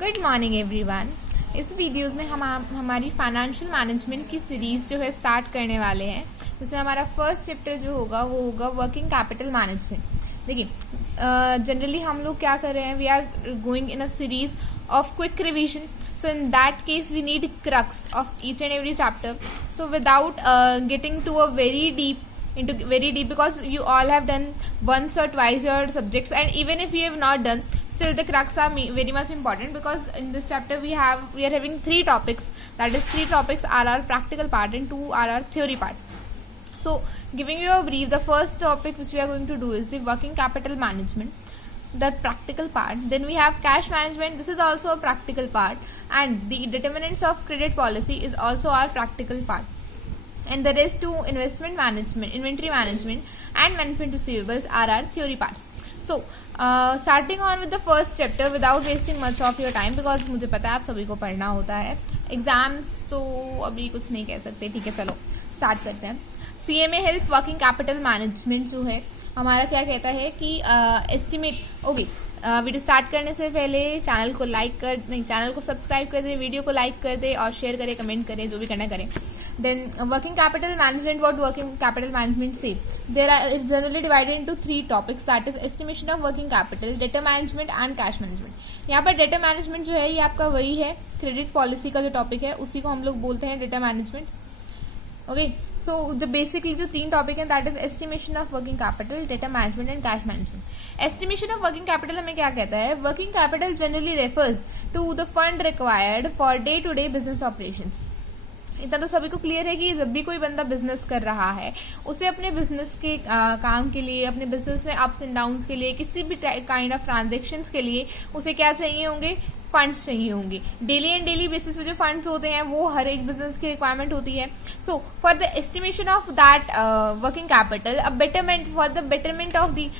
Good morning everyone. इस videos में हम हमारी फाइनेंशियल मैनेजमेंट की सीरीज जो है स्टार्ट करने वाले हैं, जिसमें हमारा फर्स्ट चैप्टर जो होगा वो होगा वर्किंग कैपिटल मैनेजमेंट। देखिए, जनरली हम लोग क्या कर रहे हैं, we are going in a series of quick revision. So in that case we need crux of each and every chapter. So without getting to a very deep because you all have done once or twice your subjects, and even if you have not done, still the crux are very much important, because in this chapter we are having 3 topics. That is, 3 topics are our practical part and 2 are our theory part. So giving you a brief, the first topic which we are going to do is the working capital management, the practical part. Then we have cash management. This is also a practical part, and the determinants of credit policy is also our practical part. And the rest two, investment management, inventory management and management receivables are our theory parts. So starting on with the first chapter without wasting much of your time, because मुझे पता है आप सभी को पढ़ना होता है, exams तो अभी कुछ नहीं कह सकते. ठीक है, चलो स्टार्ट करते हैं. CMA health working capital management जो है हमारा क्या कहता है कि एस्टिमेट. ओके, वीडियो स्टार्ट करने से पहले चैनल को सब्सक्राइब कर दे, वीडियो को लाइक कर दे और शेयर करें, कमेंट करें, जो भी करना करें. Then working capital management, what working capital management say? There are generally divided into 3 topics, that is estimation of working capital, debtor management and cash management. यहाँ पर debtor management जो है ये आपका वही है, क्रेडिट पॉलिसी का जो टॉपिक है उसी को हम लोग बोलते हैं debtor management. ओके, सो जो बेसिकली जो 3 टॉपिक हैं, that is estimation of working capital, data management and cash management. Estimation of working capital हमें क्या कहता है? Working capital generally refers to the fund required for day to day business operations. इतना तो सभी को क्लियर है कि जब भी कोई बंदा बिजनेस कर रहा है, उसे अपने बिजनेस के काम के लिए, अपने बिजनेस में अप्स एंड डाउन्स के लिए, किसी भी काइंड ऑफ ट्रांजेक्शन्स के लिए उसे क्या चाहिए होंगे? फंड्स चाहिए होंगे. डेली एंड डेली बेसिस पे जो फंड्स होते हैं वो हर एक बिजनेस की रिक्वायरमेंट होती है. So for the estimation of that working capital, a betterment for the betterment of the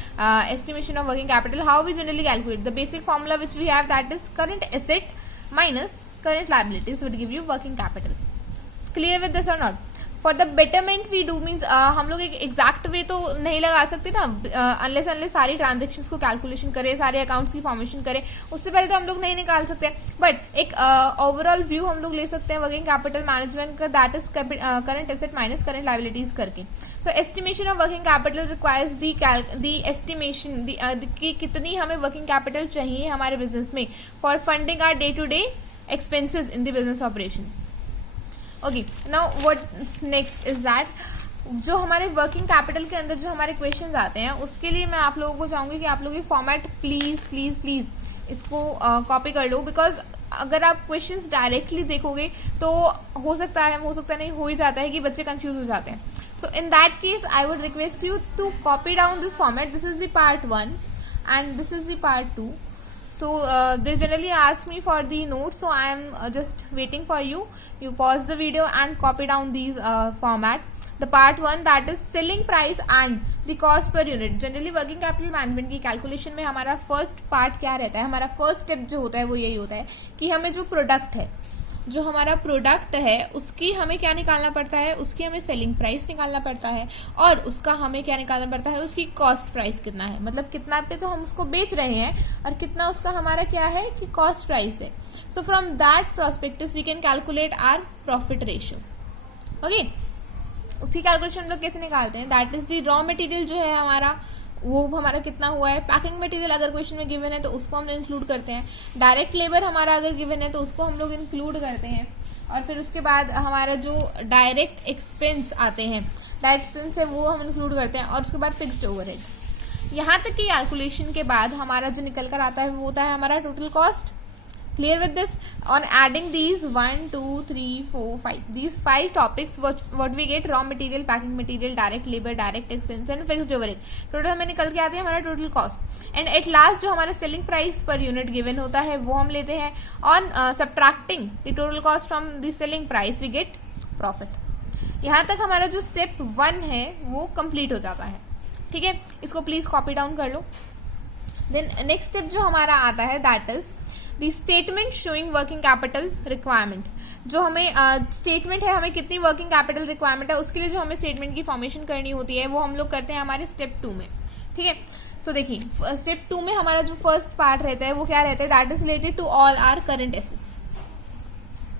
estimation of working capital, how we generally calculate the basic formula which we have, that is current asset minus current liabilities would give you working capital. Clear with this or not? For the betterment we do means हम लोग एक exact वे तो नहीं लगा सकते ना, unless सारी transactions को कैलकुलेशन करें, सारे अकाउंट्स की फॉर्मेशन करें, उससे पहले तो हम लोग नहीं निकाल सकते. बट एक ओवरऑल व्यू हम लोग ले सकते हैं वर्किंग कैपिटल मैनेजमेंट का, that is current asset minus current liabilities करके. So estimation of working capital requires the estimation की कितनी हमें वर्किंग कैपिटल चाहिए हमारे बिजनेस में for funding our day to day expenses in the business operation. Okay, now what next is that, जो हमारे working capital के अंदर जो हमारे क्वेश्चंस आते हैं, उसके लिए मैं आप लोगों को चाहूंगी कि आप लोग ये फॉर्मेट प्लीज प्लीज प्लीज इसको कॉपी कर लो, बिकॉज अगर आप क्वेश्चंस डायरेक्टली देखोगे तो हो सकता नहीं, हो ही जाता है कि बच्चे कंफ्यूज हो जाते हैं. So in that case I would request you to copy down this format. This is the part 1 and this is the part 2. So they generally ask me for the notes, so I am just waiting for you. You pause the video and copy down these format. The part 1, that is selling price and the cost per unit. Generally working capital management की calculation में हमारा first part क्या रहता है, हमारा first step जो होता है वो यही होता है कि हमें जो हमारा प्रोडक्ट है उसकी हमें क्या निकालना पड़ता है, उसकी हमें सेलिंग प्राइस निकालना पड़ता है, और उसका हमें क्या निकालना पड़ता है, उसकी कॉस्ट प्राइस कितना है, मतलब कितना पे तो हम उसको बेच रहे हैं और कितना उसका हमारा क्या है कि कॉस्ट प्राइस है. So from that prospective we can calculate our profit ratio. Okay, उसकी कैलकुलेशन हम लोग कैसे निकालते हैं? That is the raw material जो है हमारा, वो हमारा कितना हुआ है. पैकिंग मटेरियल अगर क्वेश्चन में गिवन है तो उसको हम इंक्लूड करते हैं. डायरेक्ट लेबर हमारा अगर गिवन है तो उसको हम लोग इंक्लूड करते हैं. और फिर उसके बाद हमारा जो डायरेक्ट एक्सपेंस आते हैं, डायरेक्ट एक्सपेंस है वो हम इंक्लूड करते हैं. और उसके बाद फिक्स्ड ओवरहेड. यहाँ तक की कैलकुलेशन के बाद हमारा जो निकल कर आता है वो होता है हमारा total cost. Clear with this? On adding these 1, 2, 3, 4, 5, these 5 topics, what we get? Raw material, packing material, direct labor, direct expense and fixed overhead. Total हमें निकल के आते हैं हमारा total cost. And at last जो हमारा selling price per unit given होता है वो हम लेते हैं. On subtracting the total cost from the selling price we get profit. यहाँ तक हमारा जो स्टेप 1 है वो कंप्लीट हो जाता है. ठीक है, इसको प्लीज कॉपी डाउन कर लो. देन नेक्स्ट स्टेप जो हमारा आता है, that is the statement showing working capital requirement. जो हमें स्टेटमेंट है, हमें कितनी वर्किंग कैपिटल रिक्वायरमेंट है, उसके लिए जो हमें स्टेटमेंट की फॉर्मेशन करनी होती है वो हम लोग करते हैं हमारे स्टेप 2 में. ठीक है, तो देखिए स्टेप 2 में हमारा जो फर्स्ट पार्ट रहता है वो क्या रहता है, that is related to all are current assets.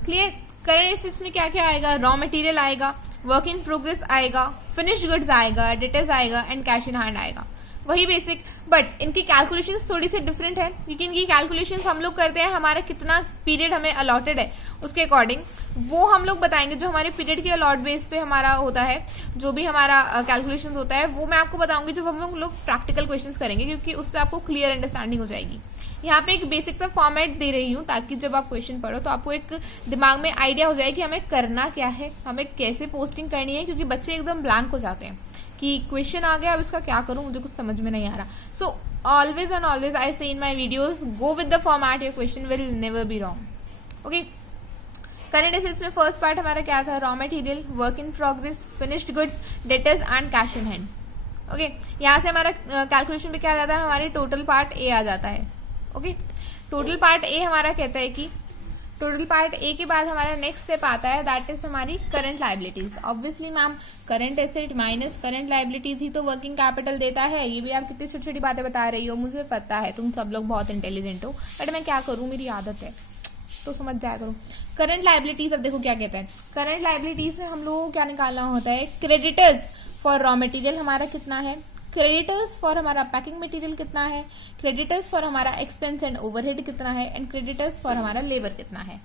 Clear. Current assets में क्या क्या आएगा, रॉ मटेरियल आएगा, वर्क इन प्रोग्रेस आएगा, फिनिश्ड गुड्स आएगा, डेटर्स आएगा एंड कैश इन हैंड आएगा, वही बेसिक। बट इनकी कैलकुलेशंस थोड़ी सी डिफरेंट है, क्योंकि इनकी कैलकुलेशंस हम लोग करते हैं हमारा कितना पीरियड हमें अलॉटेड है उसके अकॉर्डिंग, वो हम लोग बताएंगे। जो हमारे पीरियड के अलॉट बेस पे हमारा होता है, जो भी हमारा कैलकुलेशंस होता है, वो मैं आपको बताऊंगी जब हम लोग प्रैक्टिकल क्वेश्चंस करेंगे, क्योंकि उससे आपको क्लियर अंडरस्टैंडिंग हो जाएगी। यहाँ पे एक बेसिक सा फॉर्मेट दे रही हूँ ताकि जब आप क्वेश्चन पढ़ो तो आपको एक दिमाग में आइडिया हो जाए कि हमें करना क्या है, हमें कैसे पोस्टिंग करनी है, क्योंकि बच्चे एकदम ब्लैंक हो जाते हैं कि क्वेश्चन आ गया अब इसका क्या करूं, मुझे कुछ समझ में नहीं आ रहा। So always and always I say in my videos, go with the format, your question will never be wrong. Okay, current assets में फर्स्ट पार्ट हमारा क्या था, raw material, work in progress, finished goods, debtors and cash in hand. Okay, यहाँ से हमारा calculation पे क्या आ जाता है, हमारे टोटल पार्ट ए आ जाता है। ओके, टोटल पार्ट ए हमारा कहता है कि टोटल पार्ट ए के बाद हमारा नेक्स्ट स्टेप आता है, दैट इज हमारी current liabilities. Obviously ma'am current asset minus current liabilities ही तो वर्किंग कैपिटल देता है। ये भी आप कितनी छोटी छोटी बातें बता रही हो, मुझे पता है तुम सब लोग बहुत इंटेलिजेंट हो, बट मैं क्या करूं, मेरी आदत है, तो समझ जाया करो। करंट लायबिलिटीज, अब देखो क्या कहता है, करंट लायबिलिटीज में हम लोगों को क्या निकालना होता है, क्रेडिटर्स फॉर रॉ मटेरियल हमारा कितना है, क्रेडिटर्स फॉर हमारा पैकिंग मटेरियल कितना है, क्रेडिटर्स फॉर हमारा एक्सपेंस एंड ओवरहेड कितना है, एंड क्रेडिटर्स फॉर हमारा लेबर कितना है।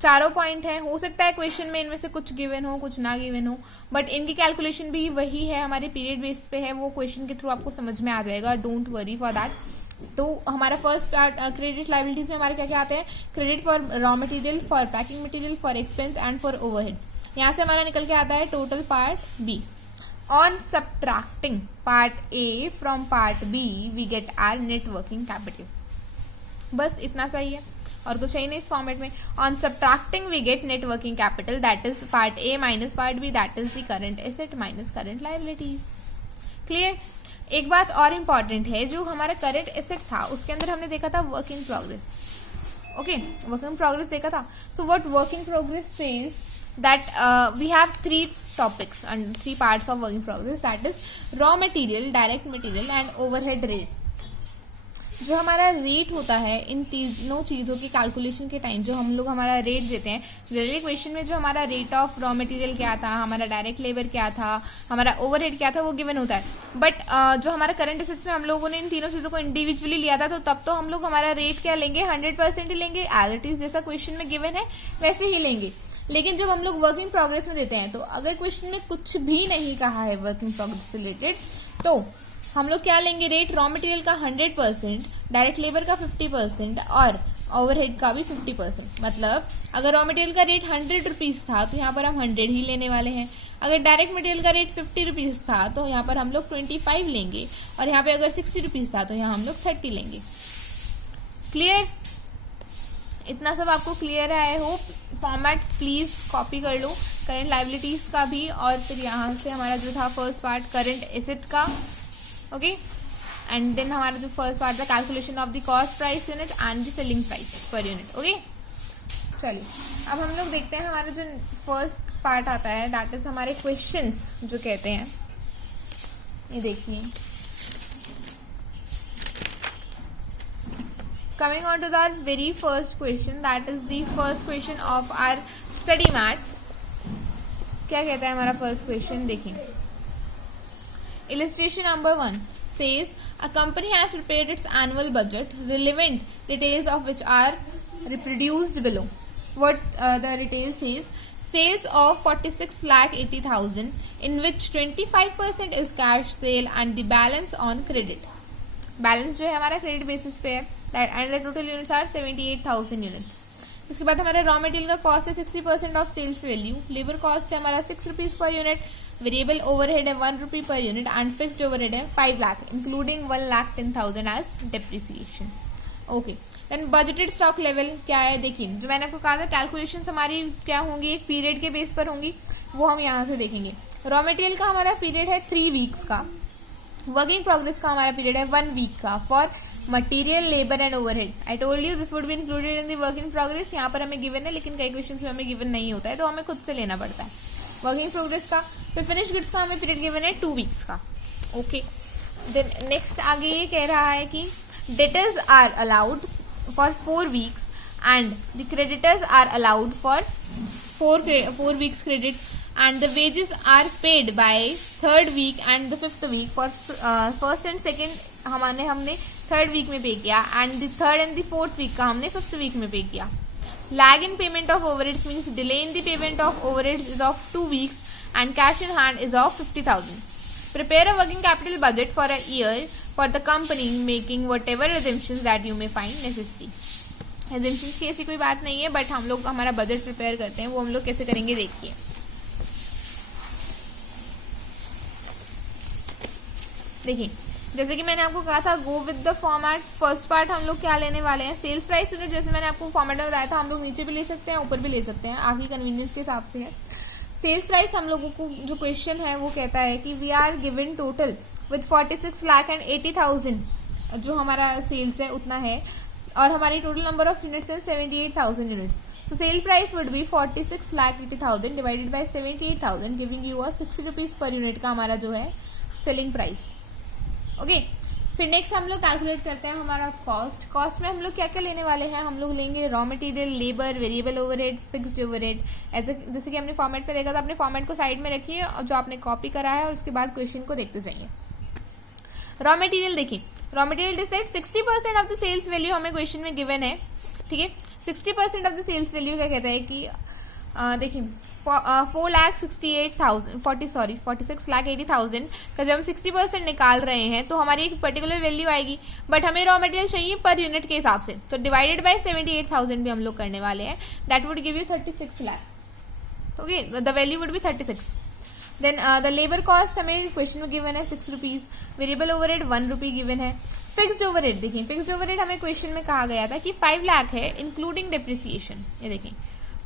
चारों पॉइंट है, हो सकता है क्वेश्चन में इनमें से कुछ गिवन हो कुछ ना गिवन हो, बट इनकी कैलकुलेशन भी वही है, हमारे पीरियड बेस पे है, वो क्वेश्चन के थ्रू आपको समझ में आ जाएगा, डोंट वरी फॉर दैट। तो हमारा फर्स्ट पार्ट क्रेडिट लायबिलिटीज में हमारे क्या क्या आते हैं, credit for raw material, for packing material, for expense and for overheads. यहाँ से हमारा निकल के आता है total part B. On subtracting part A from part B, we get our net working capital. बस इतना सही है और कुछ नहीं इस फॉर्मेट में। On subtracting we get net working capital, that is part A minus part B, that is the current asset minus current liabilities. Clear? एक बात और इम्पॉर्टेंट है, जो हमारा करंट एसेट था उसके अंदर हमने देखा था work in progress. Okay, work in progress देखा था। So what work in progress says that we have three topics and three parts of work in progress, that is raw material, direct material and overhead rate। जो हमारा rate होता है इन तीनों चीजों की calculation के टाइम, जो हम लोग हमारा रेट देते हैं, जनरली क्वेश्चन में जो हमारा रेट ऑफ रॉ मटेरियल क्या था, हमारा डायरेक्ट लेबर क्या था, हमारा ओवरहेड क्या था, वो गिवन होता है। बट जो हमारा करंट एसेट्स में हम लोगों ने इन तीनों चीजों को इंडिविजुअली लिया था, तो तब तो हम लोग हमारा रेट क्या लेंगे, 100% ही लेंगे, एज इट इज जैसा क्वेश्चन में गिवन है वैसे ही लेंगे। लेकिन जब हम लोग वर्क इन प्रोग्रेस में देते हैं, तो अगर क्वेश्चन में कुछ भी नहीं कहा है वर्क इन प्रोग्रेस से रिलेटेड, तो हम लोग क्या लेंगे, रेट रॉ मटेरियल का 100%, डायरेक्ट लेबर का 50% और ओवरहेड का भी 50%। मतलब अगर रॉ मटेरियल का रेट 100 रुपीज था तो यहाँ पर हम 100 ही लेने वाले हैं। अगर डायरेक्ट मटेरियल का रेट 50 रुपीज था तो यहाँ पर हम लोग 25 लेंगे, और यहाँ पे अगर 60 रुपीज था तो यहाँ हम लोग 30 लेंगे। क्लियर? इतना सब आपको क्लियर है, I hope. Format please copy कर लो करंट लायबिलिटीज का भी, और फिर यहाँ से हमारा जो था फर्स्ट पार्ट करंट एसेट का, ओके, एंड देन हमारा जो फर्स्ट पार्ट था calculation of the cost price unit and the selling price per unit. Okay, चलिए अब हम लोग देखते हैं हमारा जो फर्स्ट पार्ट आता है, दैट इज हमारे क्वेश्चंस जो कहते हैं। ये देखिए, coming on to that very first question, that is the first question of our study mat। क्या कहता है हमारा फर्स्ट क्वेश्चन, देखिए। illustration number 1 says a company has prepared its annual budget, relevant details of which are reproduced below। What the detail says, sales of 46,80,000 in which 25% is cash sale and the balance on credit। Balance जो है हमारा credit basis पे है, and the total units are 78,000 units. इसके बाद हमारा raw material का cost है 60% of sales value, labour cost है हमारा 6 rupees per unit, variable overhead है 1 रुपी per unit and fixed overhead है 5 lakh including 1,10,000 as depreciation. Okay, then budgeted stock level क्या है, देखिए जो मैंने आपको कहा था कैलकुलेशन हमारी क्या होंगी, एक पीरियड के बेस पर होंगी, वो हम यहाँ से देखेंगे। रॉ मटेरियल का हमारा पीरियड है 3 वीक्स का, वर्किंग प्रोग्रेस का हमारा पीरियड है 1 वीक का, for material, labour and overhead. I told you this would be included in the work in progress. यहाँ पर हमें गिवन है, लेकिन कई क्वेश्चंस में हमें गिवन नहीं होता है, तो हमें खुद से लेना पड़ता है वर्किंग प्रोग्रेस का। फिर फिनिश गुड्स का हमें पीरियड गिवन है 2 वीक्स का। ओके, देन नेक्स्ट आगे ये कह रहा है कि debtors are allowed for 4 weeks and the creditors are allowed for 4 weeks credit and the wages are paid by 3rd week and the 5th week for 1st and 2nd हमने 3rd week में pay किया and the 3rd and the 4th week का हमने 5th week में pay किया. Lag in payment of overheads means delay in the payment of overheads is of 2 weeks and cash in hand is of 50,000. Prepare a working capital budget for a year for the company making whatever assumptions that you may find necessary. Assumptions की ऐसी कोई बात नहीं है, but हम लोग हमारा budget prepare करते हैं, वो हम लोग कैसे करेंगे देखिए. देखिए जैसे कि मैंने आपको कहा था गो with the format. First part हम लोग क्या लेने वाले हैं, सेल्स प्राइस यूनिट. जैसे मैंने आपको फॉर्मेट में बताया था, हम लोग नीचे भी ले सकते हैं, ऊपर भी ले सकते हैं, आपकी कन्वीनियंस के हिसाब से है. सेल्स प्राइस हम लोगों को जो क्वेश्चन है वो कहता है कि we are given total with 46,80,000 जो हमारा सेल्स है उतना है, और हमारी टोटल नंबर ऑफ यूनिट्स है 78,000 units. So sale price would be 46,80,000 divided by 78,000 giving you a 60 rupees per unit का हमारा जो है सेलिंग प्राइस. ओके फिर नेक्स्ट हम लोग कैलकुलेट करते हैं हमारा कॉस्ट. कॉस्ट में हम लोग क्या क्या लेने वाले हैं, हम लोग लेंगे raw material, labour, variable overhead, fixed overhead. ऐसे जैसे कि हमने फॉर्मेट पे देखा था, अपने फॉर्मेट को साइड में रखिए और जो आपने कॉपी करा है और उसके बाद क्वेश्चन को देखते जाइए. रॉ मटेरियल देखिए, raw material decide 60% of the sales value हमें क्वेश्चन में गिवन है. ठीक है 60% ऑफ द सेल्स वैल्यू क्या कहता है कि देखिए 46,80,000 का जब हम 60% निकाल रहे हैं तो हमारी एक पर्टिकुलर वैल्यू आएगी, बट हमें रॉ मटेरियल चाहिए पर यूनिट के हिसाब से, तो डिवाइडेड बाय 78,000 भी हम लोग करने वाले हैं. That would give you 36 lakh. Okay the value would be 36. Then the labour cost हमें क्वेश्चन में गिवन है 6 rupees. Variable overhead 1 rupee given है. फिक्स्ड ओवरहेड देखिए, फिक्स्ड ओवरहेड हमें क्वेश्चन में कहा गया था कि 5 लाख है इंक्लूडिंग डिप्रिसिएशन. ये देखिए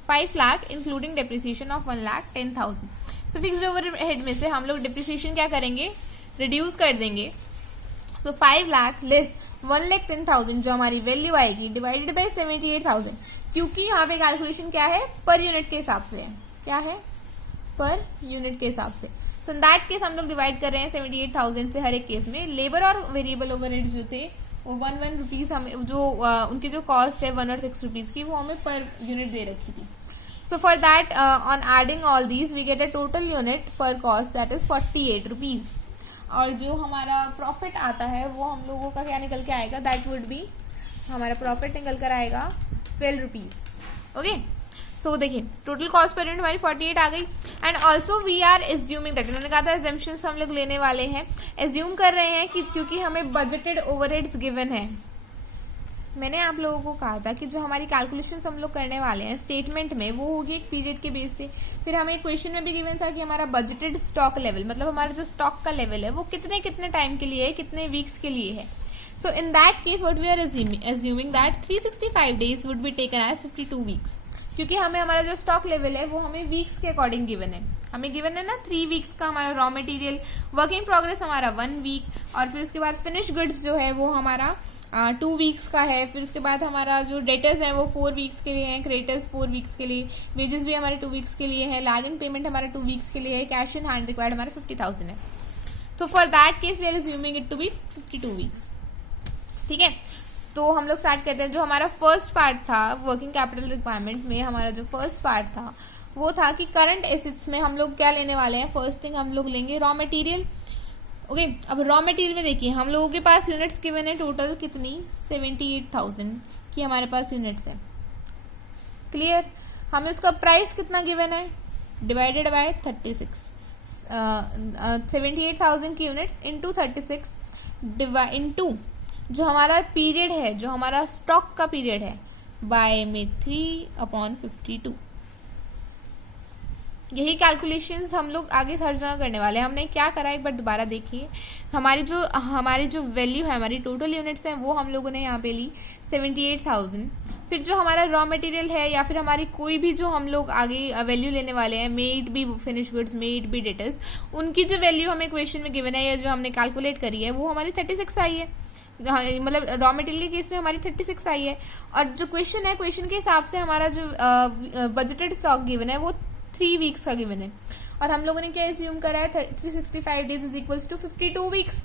5 lakh including depreciation of 1,10,000. So fixed overhead में से हम लोग डिप्रिसिएशन क्या करेंगे, रिड्यूस कर देंगे. सो 5 लाख लेस 1,10,000 जो हमारी वैल्यू आएगी डिवाइडेड बाय 78,000, क्योंकि यहाँ पे कैलकुलेशन क्या है, पर यूनिट के हिसाब से है. क्या है, पर यूनिट के हिसाब से. सो इन दैट केस हम लोग डिवाइड कर रहे हैं 78,000 से हर एक केस में. लेबर और वेरिएबल ओवरहेड जो थे वो 1 रुपीज हमें जो उनकी जो कॉस्ट है 1 और 6 रुपीज की, वो हमें पर यूनिट दे रखी थी. So for that on adding all these we get a total unit per cost that is 48 rupees. और जो हमारा प्रॉफिट आता है वो हम लोगों का क्या निकल के आएगा, दैट वुड बी हमारा प्रॉफिट निकल कर आएगा 12 रुपीज. ओके सो देखिए टोटल कॉस्ट पर यूनिट हमारी 48 आ गई. And also we are assuming that, मैंने कहा था एजम्पशंस हम लोग लेने वाले हैं. एज्यूम कर रहे हैं कि क्योंकि हमें बजटेड ओवरहेड्स गिवन है, मैंने आप लोगों को कहा था कि जो हमारी कैलकुलेशंस हम लोग करने वाले हैं स्टेटमेंट में वो होगी एक पीरियड के बेस पे. फिर हमें क्वेश्चन में भी गिवन था कि हमारा बजटेड स्टॉक लेवल, मतलब हमारा जो स्टॉक का लेवल है वो कितने कितने टाइम के लिए है, कितने वीक्स के लिए है. So in that case what we are assuming that 365 days would be taken as 52 weeks, क्योंकि हमें हमारा जो स्टॉक लेवल है वो हमें वीक्स के अकॉर्डिंग गिवन है. हमें गिवन है ना 3 वीक्स का हमारा raw material, work in progress हमारा 1 वीक, और फिर उसके बाद फिनिश गुड्स जो है वो हमारा 2 वीक्स का है. फिर उसके बाद हमारा जो डेटर्स है वो 4 वीक्स के लिए हैं, क्रेडिटर्स 4 वीक्स के लिए, वेजेस भी हमारे 2 वीक्स के लिए है, लैग इन पेमेंट हमारा 2 वीक्स के लिए है, कैश इन हैंड रिक्वायर्ड हमारा 50,000 है. तो for that case we are assuming it to be 52 weeks. ठीक है तो हम लोग स्टार्ट करते हैं. जो हमारा फर्स्ट पार्ट था वर्किंग कैपिटल रिक्वायरमेंट में, हमारा जो फर्स्ट पार्ट था वो था कि करंट एसेट्स में हम लोग क्या लेने वाले हैं. फर्स्ट थिंग हम लोग लेंगे रॉ मटेरियल. ओके अब रॉ मटेरियल में देखिए हम लोगों के पास यूनिट्स गिवन है टोटल कितनी 78,000 की हमारे पास यूनिट्स है. क्लियर. हमें उसका प्राइस कितना गिवन है, डिवाइडेड बाय 36. 78,000 की यूनिट्स इंटू 36 इंटू जो हमारा पीरियड है, जो हमारा स्टॉक का पीरियड है, बाय में 3/52. यही कैलकुलेशंस हम लोग आगे हर जगह करने वाले हैं. हमने क्या करा एक बार दोबारा देखिए. हमारी जो वैल्यू है, हमारी टोटल यूनिट्स हैं वो हम लोगों ने यहाँ पे ली 78,000. फिर जो हमारा रॉ मटेरियल है या फिर हमारी कोई भी जो हम लोग आगे वैल्यू लेने वाले हैं, may it be finish goods, may it be debtors, उनकी जो वैल्यू हमें क्वेश्चन में गिवन है या जो हमने कैलकुलेट करी है वो हमारी 36 आई है. मतलब रॉ मटेरियल के केस में हमारी 36 आई है. और जो क्वेश्चन है, क्वेश्चन के हिसाब से हमारा जो बजटेड स्टॉक गिवन है वो 3 वीक्स का गिवन है. और हम लोगों ने क्या एज्यूम करा है 365 days is equals to 52 weeks.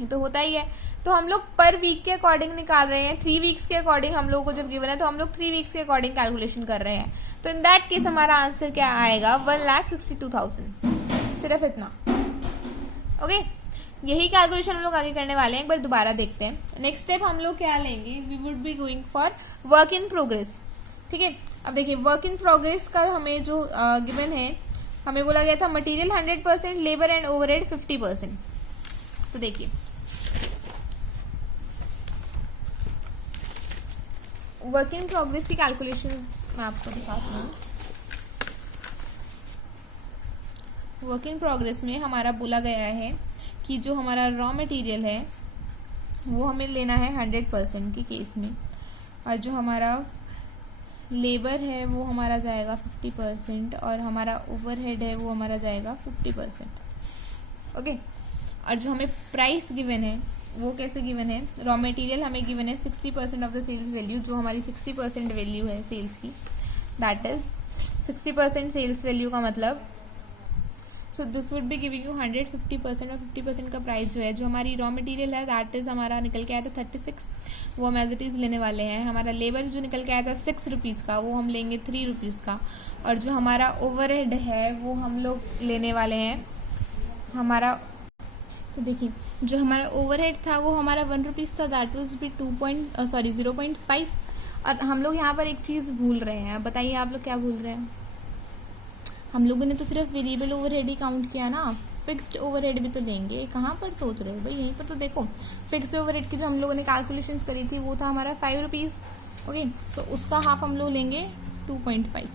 ये तो होता ही है। तो हम लोग पर वीक के अकॉर्डिंग निकाल रहे हैं, 3 वीक्स के अकॉर्डिंग हम लोगों को जब गिवन है तो हम लोग 3 वीक्स के अकॉर्डिंग कैलकुलेशन कर रहे हैं। तो इन दैट केस हमारा आंसर क्या आएगा, 1,62,000, सिर्फ इतना। ओके, यही कैलकुलेशन हम लोग आगे करने वाले हैं, एक बार दोबारा देखते हैं। नेक्स्ट स्टेप हम लोग क्या लेंगे, we would be going for work in progress. ठीक है, अब देखिए वर्क इन प्रोग्रेस का हमें जो गिवन है, हमें बोला गया था मटेरियल 100%, लेबर एंड ओवरहेड 50%। तो देखिए वर्क इन प्रोग्रेस की कैलकुलेशन मैं आपको दिखाती हूँ। वर्क इन प्रोग्रेस में हमारा बोला गया है कि जो हमारा रॉ मटेरियल है वो हमें लेना है 100% के केस में, और जो हमारा लेबर है वो हमारा जाएगा 50%, और हमारा ओवरहेड है वो हमारा जाएगा 50%। ओके, और जो हमें प्राइस गिवन है वो कैसे गिवन है, रॉ मटेरियल हमें गिवन है 60% ऑफ द सेल्स वैल्यू, जो हमारी 60% वैल्यू है सेल्स की, दैट इज 60% सेल्स वैल्यू का मतलब, so this would be giving you 150%, और 50% का प्राइस जो है, जो हमारी रॉ मटेरियल है दैट इज हमारा निकल के आया था 36, वो हम एज इट इज़ लेने वाले हैं। हमारा लेबर जो निकल के आया था 6 रुपीज़ का, वो हम लेंगे 3 रुपीज़ का, और जो हमारा ओवरहेड है वो हम लोग लेने वाले हैं हमारा, तो देखिए जो हमारा ओवरहेड था वो हमारा 1 रुपीज़ था, दैट वॉज भी 0.5। और हम लोग यहाँ पर एक चीज़ भूल रहे हैं, बताइए आप लोग क्या भूल रहे हैं, हम लोगों ने तो सिर्फ वेरिएबल ओवरहेड ही काउंट किया ना, फिक्स्ड ओवरहेड भी तो लेंगे, कहाँ पर सोच रहे हो भाई, यहीं पर तो देखो फिक्स्ड ओवरहेड की जो हम लोगों ने कैलकुलेशंस करी थी वो था हमारा 5 रुपीज़। ओके, सो उसका हाफ हम लोग लेंगे 2.5,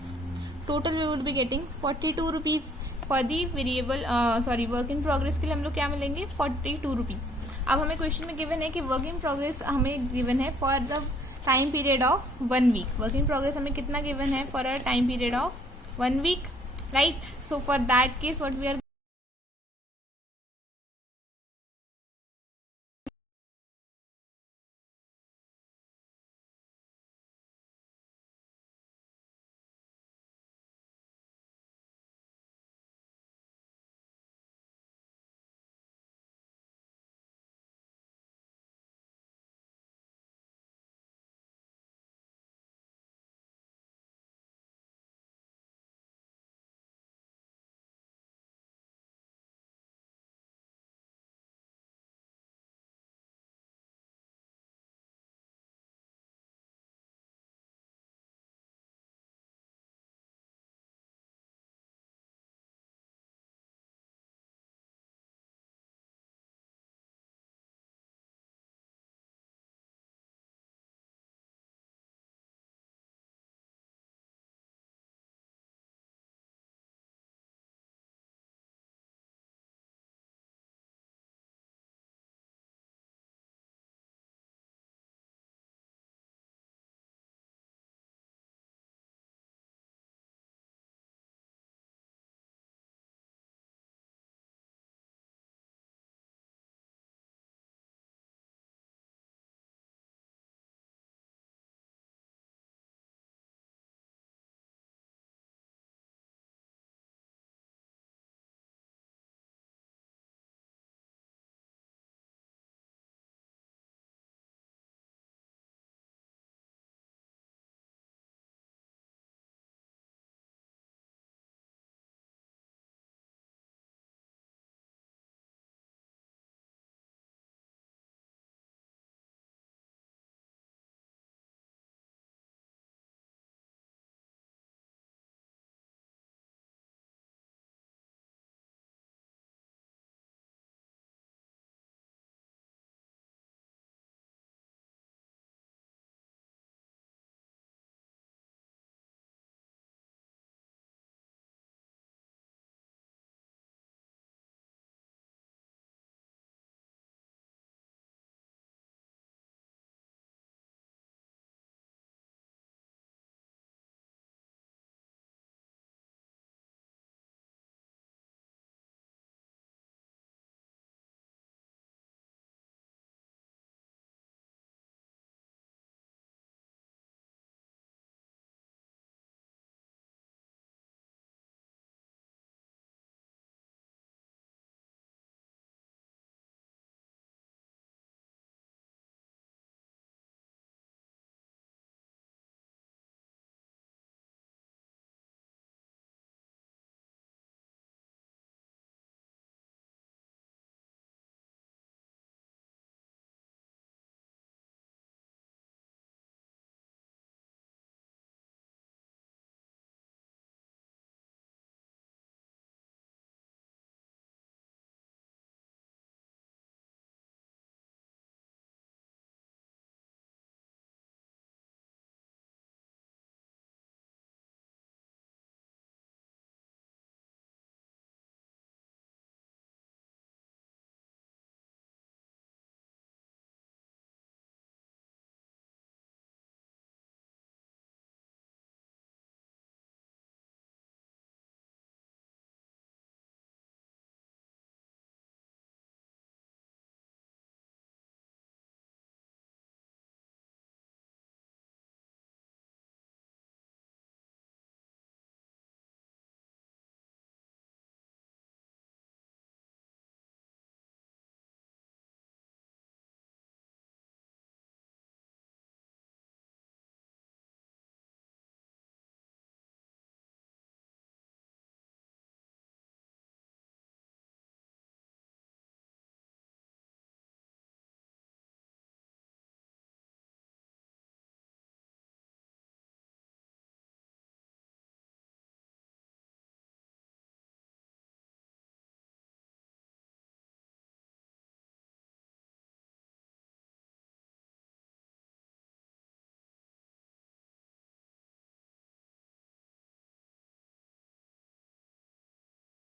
total we would be getting 42 rupees for the variable, sorry work in progress के लिए हम लोग क्या मिलेंगे 42 रुपीज़। अब हमें क्वेश्चन में गिवन है कि वर्क इन प्रोग्रेस हमें गिवन है for the time period of 1 week, work in progress हमें कितना गिवन है for a time period of 1 week, right? So for that case what we are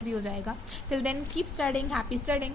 हो जाएगा. Till then keep studying, happy studying.